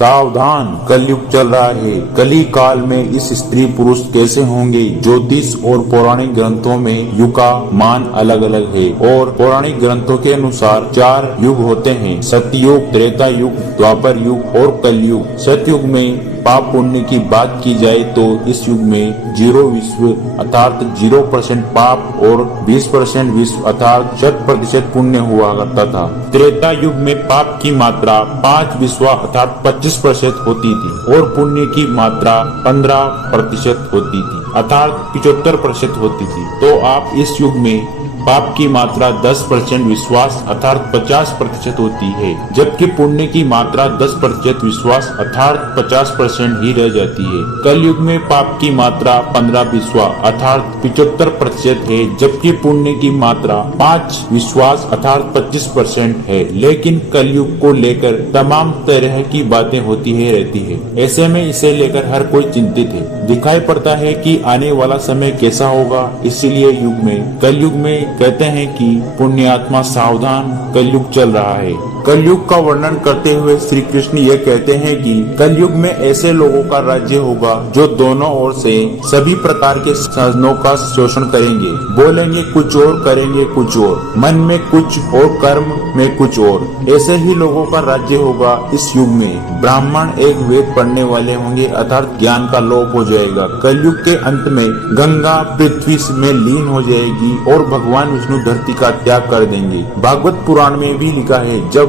सावधान, कलयुग चल रहा है। कली काल में इस स्त्री पुरुष कैसे होंगे? ज्योतिष और पौराणिक ग्रंथों में युग का मान अलग अलग है और पौराणिक ग्रंथों के अनुसार 4 युग होते हैं: सतयुग, त्रेता युग, द्वापर युग और कलयुग। सतयुग में पाप पुण्य की बात की जाए तो इस युग में 0 विश्व अर्थात 0% पाप और 20% विश्व अर्थात 100% पुण्य हुआ करता था। त्रेता युग में पाप की मात्रा 5 विश्व अर्थात 25% होती थी और पुण्य की मात्रा 15% होती थी अर्थात 75% होती थी। तो आप इस युग में पाप की मात्रा 10% विश्वास अर्थात 50% होती है, जबकि पुण्य की मात्रा 10% विश्वास अर्थात 50% ही रह जाती है। कलयुग में पाप की मात्रा 15 विश्वास अर्थात 75% है, जबकि पुण्य की मात्रा 5 विश्वास अर्थात 25% है। लेकिन कलयुग को लेकर तमाम तरह की बातें होती है रहती है। ऐसे में इसे लेकर हर कोई चिंतित है। दिखाई पड़ता है कि आने वाला समय कैसा होगा। इसीलिए युग में कलयुग में कहते हैं कि पुण्यात्मा सावधान, कलयुग चल रहा है। कलयुग का वर्णन करते हुए श्री कृष्ण ये कहते हैं कि कलयुग में ऐसे लोगों का राज्य होगा जो दोनों ओर से सभी प्रकार के साधनों का शोषण करेंगे, बोलेंगे कुछ और करेंगे कुछ और, मन में कुछ और कर्म में कुछ और। ऐसे ही लोगों का राज्य होगा इस युग में। ब्राह्मण एक वेद पढ़ने वाले होंगे अर्थात ज्ञान का लोप हो जाएगा। कलयुग के अंत में गंगा पृथ्वी में लीन हो जाएगी और भगवान विष्णु धरती का त्याग कर देंगे। भागवत पुराण में भी लिखा है, जब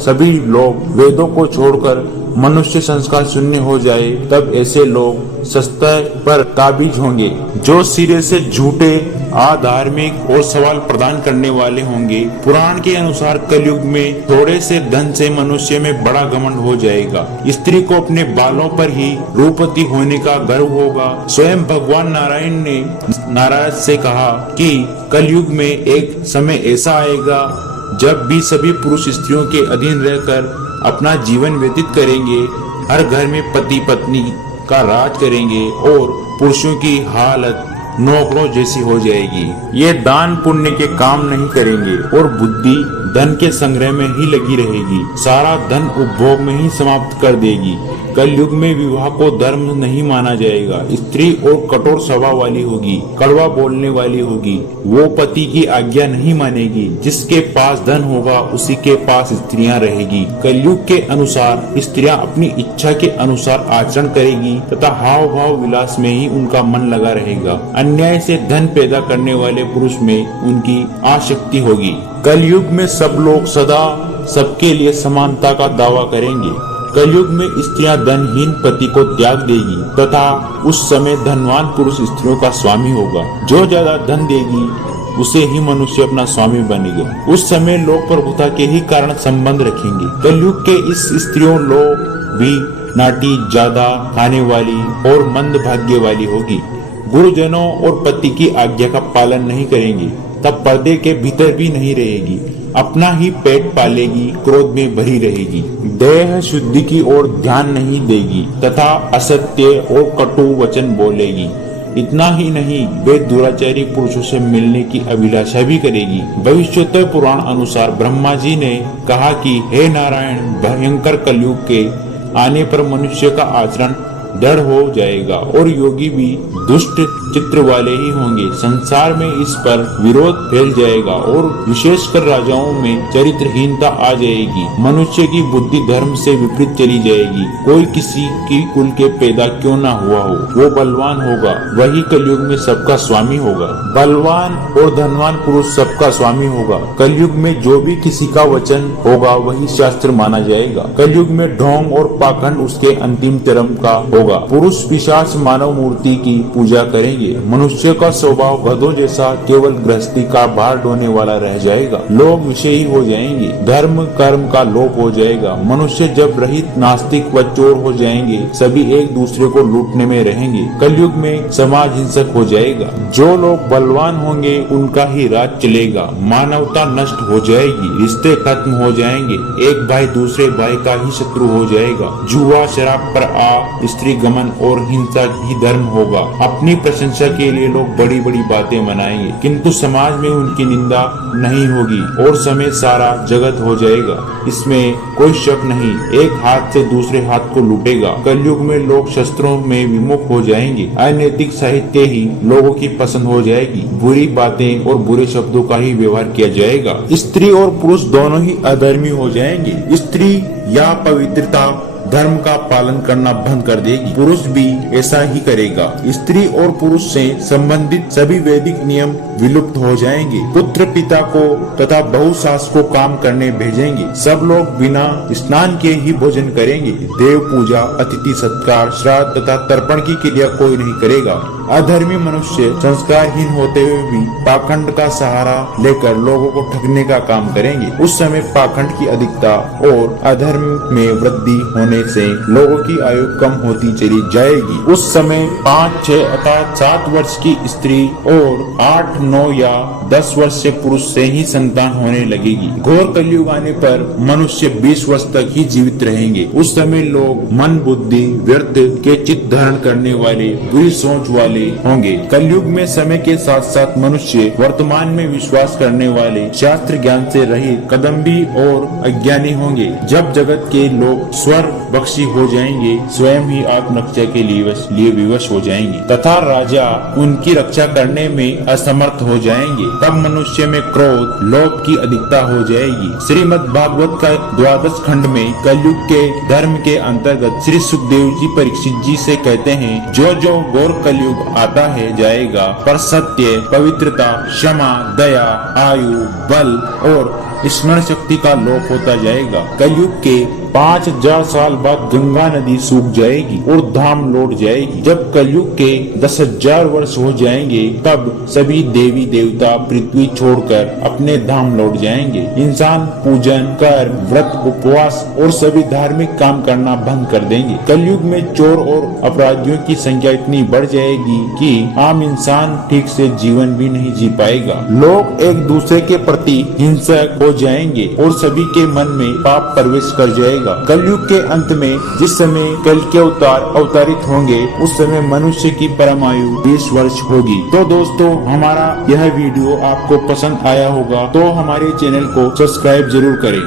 सभी लोग वेदों को छोड़कर मनुष्य संस्कार शून्य हो जाए तब ऐसे लोग सत्य पर काबिज होंगे जो सिरे से झूठे, अधार्मिक और सवाल प्रदान करने वाले होंगे। पुराण के अनुसार कलयुग में थोड़े से धन से मनुष्य में बड़ा घमंड हो जाएगा। स्त्री को अपने बालों पर ही रूपवती होने का गर्व होगा। स्वयं भगवान नारायण ने नारद से कहा कि कलयुग में एक समय ऐसा आएगा जब भी सभी पुरुष स्त्रियों के अधीन रहकर अपना जीवन व्यतीत करेंगे। हर घर में पति पत्नी का राज करेंगे और पुरुषों की हालत नौकरों जैसी हो जाएगी। ये दान पुण्य के काम नहीं करेंगे और बुद्धि धन के संग्रह में ही लगी रहेगी। सारा धन उपभोग में ही समाप्त कर देगी। कलयुग में विवाह को धर्म नहीं माना जाएगा। स्त्री और कठोर स्वभाव वाली होगी, कड़वा बोलने वाली होगी। वो पति की आज्ञा नहीं मानेगी। जिसके पास धन होगा उसी के पास स्त्रियां रहेगी। कलयुग के अनुसार स्त्रियां अपनी इच्छा के अनुसार आचरण करेगी तथा हाव भाव विलास में ही उनका मन लगा रहेगा। अन्याय से धन पैदा करने वाले पुरुष में उनकी आसक्ति होगी। कलयुग में सब लोग सदा सबके लिए समानता का दावा करेंगे। कलयुग में स्त्रियां धनहीन पति को त्याग देगी तथा उस समय धनवान पुरुष स्त्रियों का स्वामी होगा। जो ज्यादा धन देगी उसे ही मनुष्य अपना स्वामी बनेगा। उस समय लोग प्रभुता के ही कारण संबंध रखेंगे। कलयुग के इस स्त्रियों लोग भी नाटी, ज्यादा खाने वाली और मंद भाग्य वाली होगी। गुरुजनों और पति की आज्ञा का पालन नहीं करेंगी तब पर्दे के भीतर भी नहीं रहेगी। अपना ही पेट पालेगी, क्रोध में भरी रहेगी। देह शुद्धि की ओर ध्यान नहीं देगी तथा असत्य और कटु वचन बोलेगी। इतना ही नहीं, वे दुराचारी पुरुषों से मिलने की अभिलाषा भी करेगी। भविष्योत्तर पुराण अनुसार ब्रह्मा जी ने कहा कि हे नारायण, भयंकर कलयुग के आने पर मनुष्य का आचरण दृढ़ हो जाएगा और योगी भी दुष्ट चित्र वाले ही होंगे। संसार में इस पर विरोध फैल जाएगा और विशेषकर राजाओं में चरित्रहीनता आ जाएगी। मनुष्य की बुद्धि धर्म से विपरीत चली जाएगी। कोई किसी की कुल के पैदा क्यों ना हुआ हो, वो बलवान होगा, वही कलयुग में सबका स्वामी होगा। बलवान और धनवान पुरुष सबका स्वामी होगा। कलयुग में जो भी किसी का वचन होगा वही शास्त्र माना जाएगा। कलयुग में ढोंग और पाखंड उसके अंतिम चरम का होगा। पुरुष पिशाच मानव मूर्ति की पूजा करेंगे। मनुष्य का स्वभाव गधों जैसा केवल गृहस्थी का भार ढोने वाला रह जाएगा। लोग विषयी हो जाएंगे। धर्म कर्म का लोप हो जाएगा। मनुष्य जब रहित नास्तिक व चोर हो जाएंगे, सभी एक दूसरे को लूटने में रहेंगे। कलयुग में समाज हिंसक हो जाएगा। जो लोग बलवान होंगे उनका ही राज चलेगा। मानवता नष्ट हो जाएगी। रिश्ते खत्म हो जाएंगे। एक भाई दूसरे भाई का ही शत्रु हो जाएगा। जुआ शराब पर आ, स्त्री के घमंड और हिंसा ही धर्म होगा। अपनी प्रशंसा के लिए लोग बड़ी बड़ी बातें मनाएंगे, किंतु समाज में उनकी निंदा नहीं होगी और समय सारा जगत हो जाएगा। इसमें कोई शक नहीं, एक हाथ से दूसरे हाथ को लूटेगा। कलयुग में लोग शस्त्रों में विमुख हो जाएंगे, अनैतिक साहित्य ही लोगों की पसंद हो जाएगी, बुरी बातें और बुरे शब्दों का ही व्यवहार किया जाएगा। स्त्री और पुरुष दोनों ही अधर्मी हो जाएंगे। स्त्री या पवित्रता धर्म का पालन करना बंद कर देगी, पुरुष भी ऐसा ही करेगा। स्त्री और पुरुष से संबंधित सभी वैदिक नियम विलुप्त हो जाएंगे। पुत्र पिता को तथा बहू सास को काम करने भेजेंगे। सब लोग बिना स्नान के ही भोजन करेंगे। देव पूजा, अतिथि सत्कार, श्राद्ध तथा तर्पण की क्रिया कोई नहीं करेगा। अधर्मी मनुष्य संस्कारहीन होते हुए भी पाखंड का सहारा लेकर लोगों को ठगने का काम करेंगे। उस समय पाखंड की अधिकता और अधर्म में वृद्धि होने से लोगों की आयु कम होती चली जाएगी। उस समय 5, 6 अर्थात 7 वर्ष की स्त्री और 8, 9 या 10 वर्ष से पुरुष से ही संतान होने लगेगी। घोर कलयुग आने पर मनुष्य 20 वर्ष तक ही जीवित रहेंगे। उस समय लोग मन बुद्धि व्यर्थ के चित्त धारण करने वाले, बुरी सोच वाले होंगे। कलयुग में समय के साथ साथ मनुष्य वर्तमान में विश्वास करने वाले, शास्त्र ज्ञान से रहित, कदम्बी और अज्ञानी होंगे। जब जगत के लोग स्वर बख्शी हो जाएंगे, स्वयं ही आत्मरक्षा के लिए विवश हो जाएंगे तथा राजा उनकी रक्षा करने में असमर्थ हो जाएंगे। तब मनुष्य में क्रोध, लोभ की अधिकता हो जाएगी। श्रीमद् भागवत का 12 खंड में कलयुग के धर्म के अंतर्गत श्री सुखदेव जी परीक्षित जी से कहते हैं, जो जो घोर कलयुग आता है जाएगा, पर सत्य, पवित्रता, क्षमा, दया, आयु, बल और स्मरण शक्ति का लोप होता जाएगा। कलयुग के 5000 साल बाद गंगा नदी सूख जाएगी और धाम लौट जाएगी। जब कलयुग के 10,000 वर्ष हो जाएंगे, तब सभी देवी देवता पृथ्वी छोड़कर अपने धाम लौट जाएंगे। इंसान पूजन, कर्म, व्रत, उपवास और सभी धार्मिक काम करना बंद कर देंगे। कलयुग में चोर और अपराधियों की संख्या इतनी बढ़ जाएगी कि आम इंसान ठीक से जीवन भी नहीं जी पाएगा। लोग एक दूसरे के प्रति हिंसक हो जाएंगे और सभी के मन में पाप प्रवेश कर जाएगा। कलयुग के अंत में जिस समय कल के अवतार अवतरित होंगे, उस समय मनुष्य की परम आयु 20 वर्ष होगी। तो दोस्तों, हमारा यह वीडियो आपको पसंद आया होगा तो हमारे चैनल को सब्सक्राइब जरूर करें।